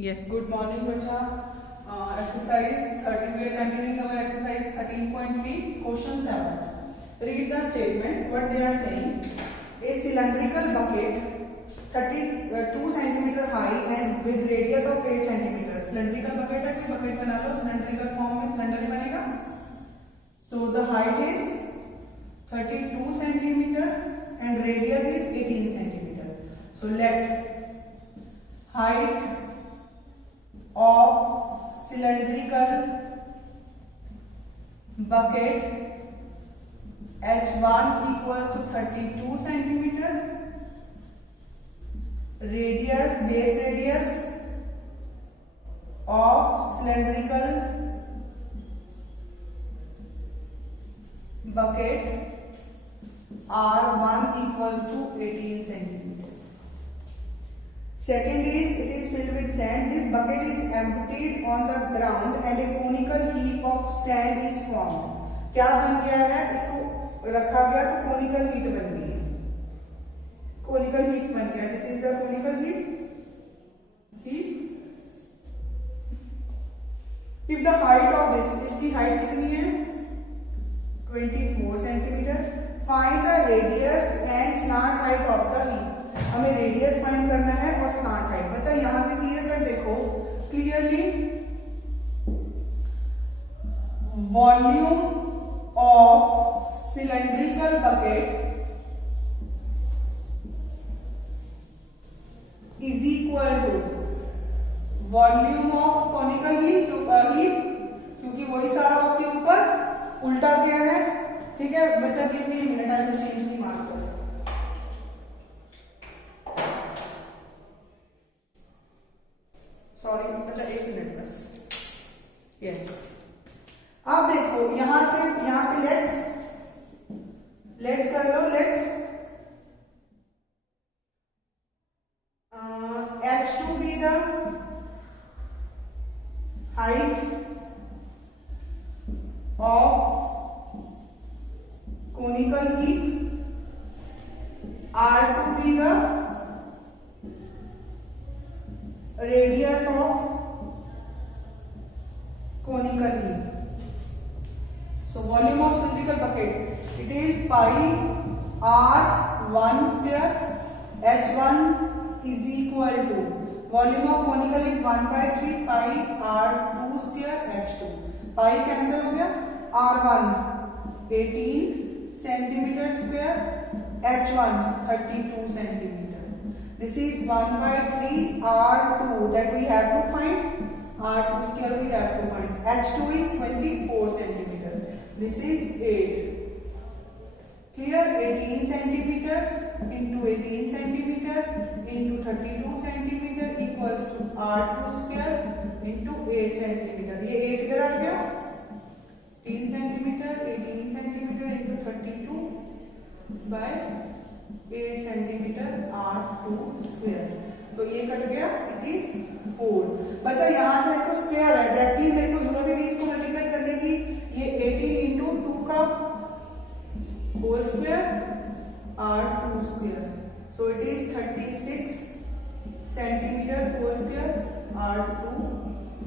Yes, good morning, bacha. Exercise 13. We are continuing our exercise 13.3. Question 7. Read the statement. What they are saying? A cylindrical bucket 32 centimeter high and with radius of 8 centimeter. Cylindrical bucket है, कोई bucket बना लो. Cylindrical form में cylinder ही बनेगा. So the height is 32 centimeter and radius is 18 centimeter. So let height of cylindrical bucket H1 equals to 32 centimeter, base radius of cylindrical bucket R1 equals to 18 centimeter. Second is, it is filled with sand. This bucket is emptied on the ground and a conical heap of sand is formed. क्या बन गया है? इसको रखा गया तो conical heap बन गई है. Conical heap बन गया. This is the conical heap. If the height of this, इसकी height कितनी है? 24 centimeter. Find the radius and slant height of the heap. हमें रेडियस फाइंड करना है और स्लांट हाइट. बच्चा यहां से क्लियर कर देखो clearly. Volume of cylindrical bucket is equal to volume of conical heap, क्योंकि वही सारा उसके ऊपर उल्टा गया है. ठीक है बच्चा, कितनी मिनट है तो चेंज नहीं मार्क करो. सॉरी बच्चा, 1 मिनट बस. यस, अब देखो यहां से यहां पे लेट कर लो. Let H2 be the height of conical heap, R2 be the radius of conical heap. So volume of cylindrical bucket, it is pi r1 square. H1 is equal to volume of conical heap 1/3 pi r2 square H2. pi cancel हो गया. R1 18 centimeter square, H1 32 centimeter. This is 1/3 R2 that we have to find. R2 square we have to find. H2 is 24 centimeter. This is 8. Clear? 18 centimeter into 18 centimeter into 32 centimeter equals to R2 square into 8 centimeter. ये 8 इधर आ गया. 18 centimeter into 32 by 8 centimeter R2 square. So ये कट गया. It is 4. बच्चा यहाँ से देखो स्क्वायर है, डायरेक्टली मेरे को जरूरत है इसको मल्टीप्लाई करने की. ये 18 into 2 का whole square R2 square. So it is 36 centimeter whole square R2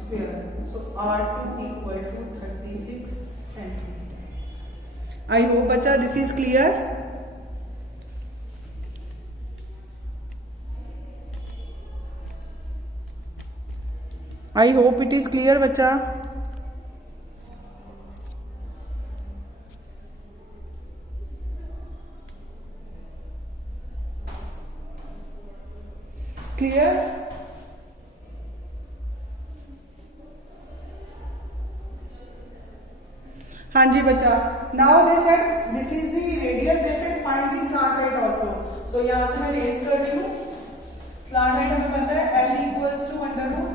square. So R2 equal to 36 centimeter. I hope बच्चा this is clear. I hope it is clear बच्चा. Clear? हाँ जी बच्चा. Now they said this is the radius. They said find the slant height also. So यहाँ से मैं रेज कर रही हूँ. स्लांट हाइट हमें पता है L equals to under root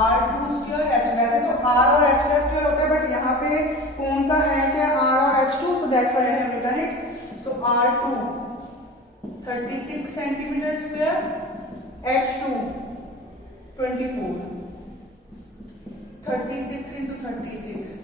R2 square H. वैसे तो R और H का स्क्वायर होता है, बट यहाँ पे कौन का है क्या R और H2, so that's why I have written it. So R2 36 centimeter square, H2 24. 36 into 36.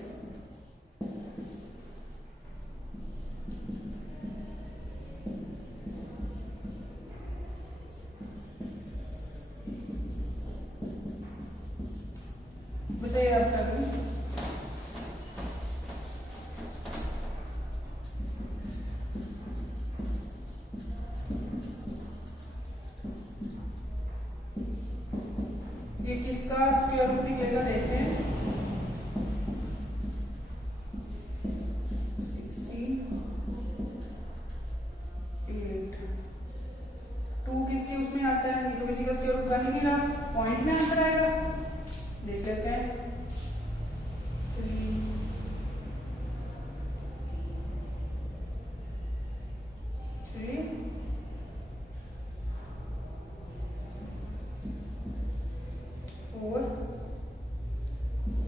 बताइए आप क्या करें। ये किसका स्क्वायर रूट निकलेगा देखते हैं। 8 2 किसके उसमें आता है, ये तो किसी का स्क्वायर रूट का नहीं मिला, पॉइंट में आंसर आएगा। देख लेते हैं 3 4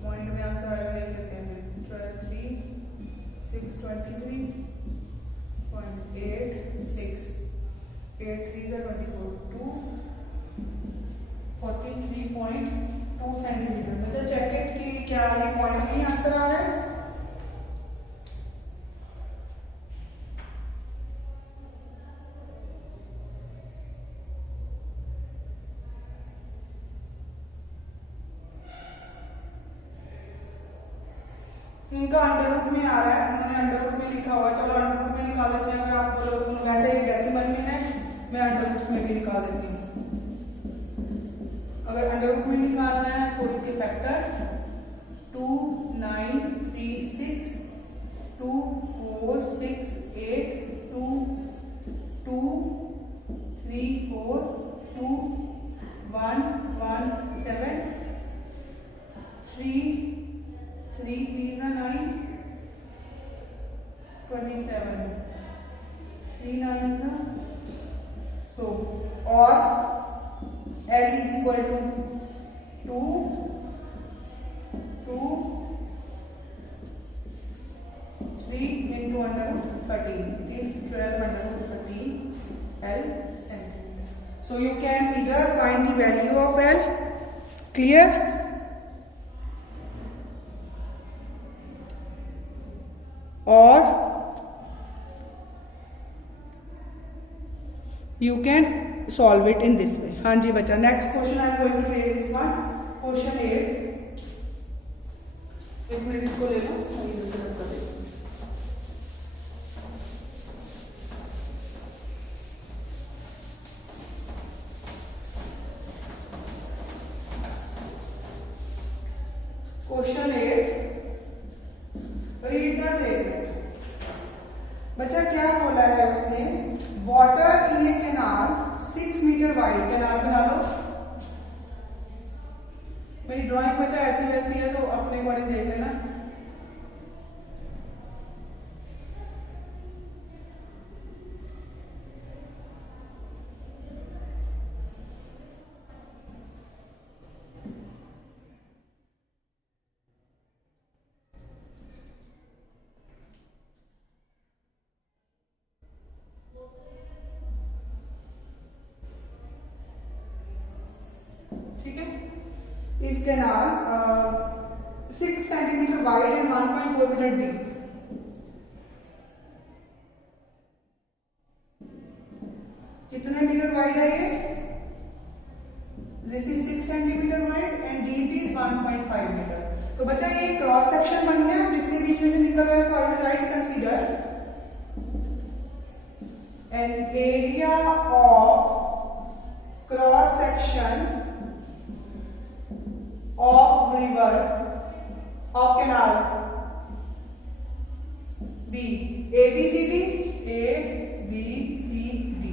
पॉइंट में आंसर आएगा। देख लेते हैं 12 3 6 23 0.86 8 3 24 2 43.2 सेंटीमीटर। बच्चा चेक इट कि क्या ये पॉइंट में ही आंसर आ रहा है। इनका अंडर रूट में आ रहा है, उन्होंने अंडर रूट में लिखा हुआ है। चलो अंडर रूट में निकाल लेते हैं। अगर आप बोलो वैसे डेसिमल में है, मैं अंडर रूट में भी निकाल देती हूँ। अगर अंडर रूट में निकालना है तो इसके फैक्टर 2 9 3 6 2 4 6 8 2 2 3 4 2 1 1 7 3 3 3 9 27 3 9 so और L is equal to 2 2 3 into under root 13. It is 12 under root 13 L centimeter. So you can either find the value of L. Clear? Or you can solve it in this way. हाँ जी बच्चा, next question I am going to raise this one. Question 8. एक मिनट इसको ले लो, ये दूसरा कर दे। Question 8. Read the statement. बच्चा क्या बोला है उसने, water in a canal 6 meter wide. Canal बना लो। मेरी ड्राइंग बच्चा ऐसी वैसी है तो अपने अकॉर्डिंग देख लेना। ठीक है, इस canal 6 centimeter wide and 1.4 meter deep. कितने मीटर वाइड है ये? This is 6 centimeter wide and deep is 1.5 meter. तो बच्चा ये क्रॉस सेक्शन बन गया जिसके बीच में से निकल रहा है। So I will right consider an area of cross section of river of canal B ABCD ABCD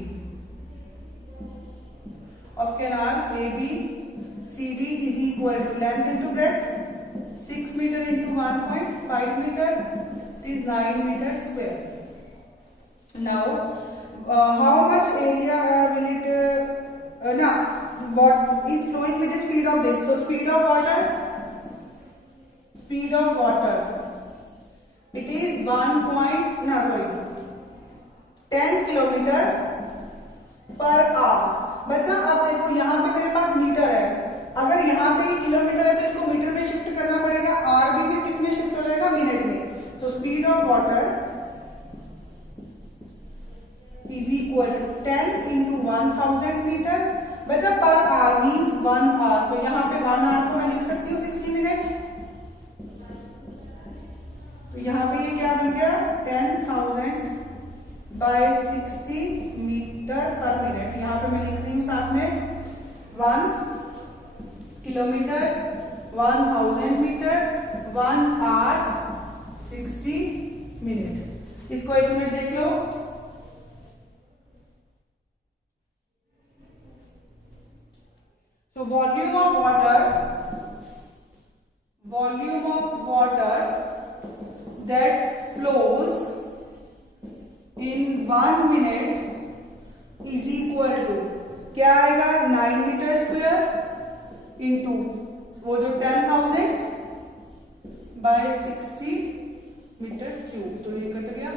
of canal ABCD is equal to length into breadth 6 meter into 1.5 meter is 9 meter square. Now how much area will it now what is flowing with the speed of this? So speed of water it is 10 kilometre per hour. बच्चा अब देखो यहाँ पे मेरे पास मीटर है, अगर यहाँ पे ये किलोमीटर है तो इसको मीटर में शिफ्ट करना पड़ेगा। आर भी फिर किस में शिफ्ट हो जाएगा? मिनट में। तो speed of water is equal to 10 into 1000 meter. बच्चा पर आवर मीन्स 1 आवर, तो यहाँ पे 1 आवर को मैं लिख सकती हूँ 60 minute. Kilometer, 1000 meter, 1 hour 60 minute. इसको 1 मिनट देख लो। So volume of water that flows in 1 minute is equal to क्या आएगा 9 मीटर स्क्वायर इंटू वो जो 10,000 बाय 60 मीटर क्यूब। तो ये कट गया,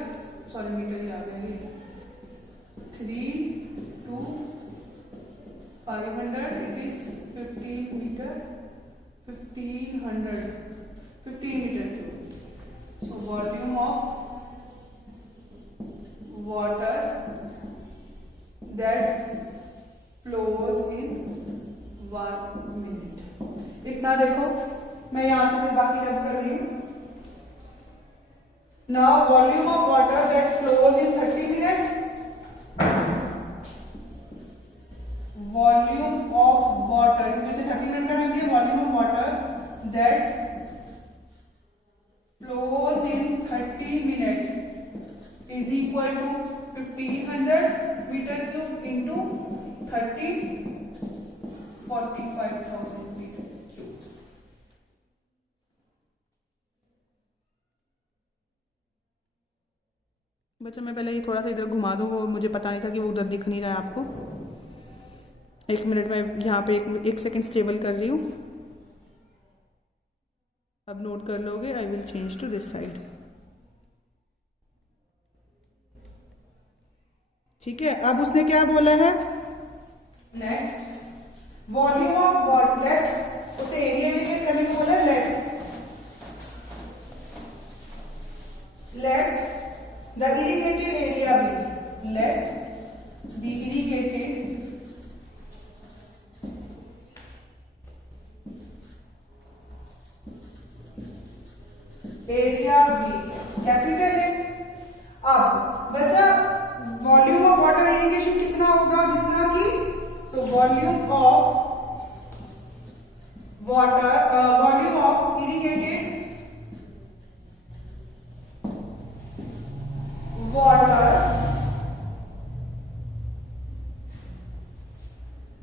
सॉरी मीटर ही आ गया, ये 3 to 500 it is 15 meter, 1500 15 meter cube. So volume of water that flows in 1 minute। इतना देखो, मैं यहां से फिर बाकी जब कर रही हूं। Now volume of water that flows in 30 minutes, volume of water इनमें से 30 मिनट कराएंगे। volume of water that flows in 30 minutes is equal to 1500 meter cube into 30 45,000 meter cube. बच्चों मैं पहले ये थोड़ा सा इधर घुमा दूँ, वो मुझे पता नहीं था कि वो उधर दिख नहीं रहा है आपको। 1 मिनट में यहाँ पे एक सेकेंड स्टेबल कर रही हूँ। अब नोट कर लोगे। I will change to this side. ठीक है, अब उसने क्या बोला है next, volume of water, let उसने एरिया इंडिकेट करने को बोला, let the irrigated area be, let the irrigated area be capital है। अब बचा वॉल्यूम ऑफ वाटर इरिगेशन कितना होगा, जितना कि सो volume of water, volume of irrigated water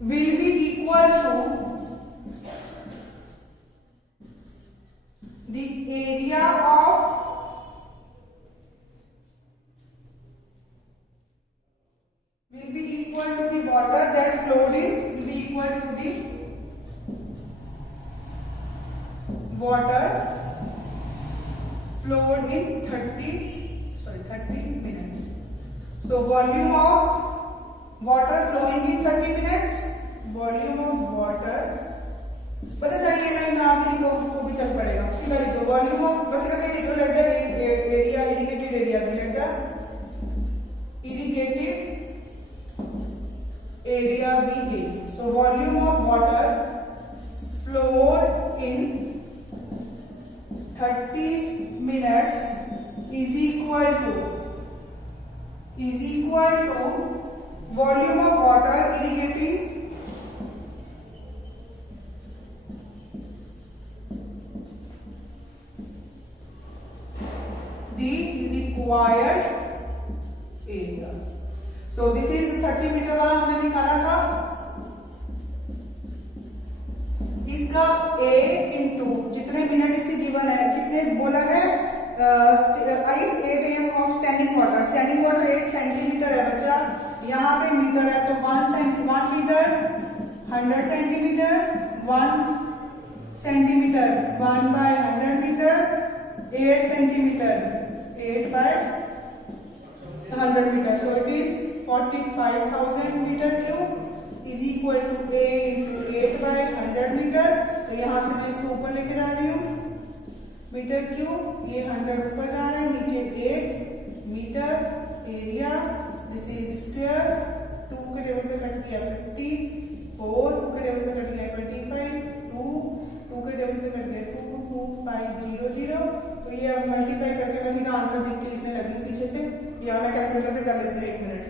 will be equal to the area of will be equal to the water that flowed in, will be equal to the water flowed in 30 minutes. So volume of water flowing in 30 minutes, volume of water पता चाहिए लाइन ना भी लिखो वो भी चल पड़ेगा, सीधा लिख दो वॉल्यूम ऑफ, बस रखे लिखो let the area, irrigated area भी लेट द इरिगेटेड एरिया भी A. So volume of water flowed in 30 minutes is equal to volume of water irrigating the required area. So this is 30 meter वाला हमने निकाला था। इसका A into जितने minute इसकी given है, कितने बोला है 8 AM of standing water, 8 centimeter है बच्चा, यहाँ पे मीटर है तो 1 meter 100 centimeter, 1 centimeter 1 by 100 meter, 8 centimeter 8 by 100 meter. So it is 45,000 meter cube is equal to A into 8 by 100 meter. तो यहाँ से मैं इसको ऊपर लेके जा रही हूँ, मीटर क्यूब, ये 100 ऊपर जा रहा है, नीचे 8 meter area, this is square, 2 के टेबल पे कट किया 50, 4 2 के टेबल पे कट गया 25, 2 के टेबल पे कट गया 22500। तो ये अब मल्टीप्लाई करके मैं सीधा आंसर लिखने लगी पीछे से, या मैं कैलकुलेटर पे कर लेती हूँ 1 मिनट।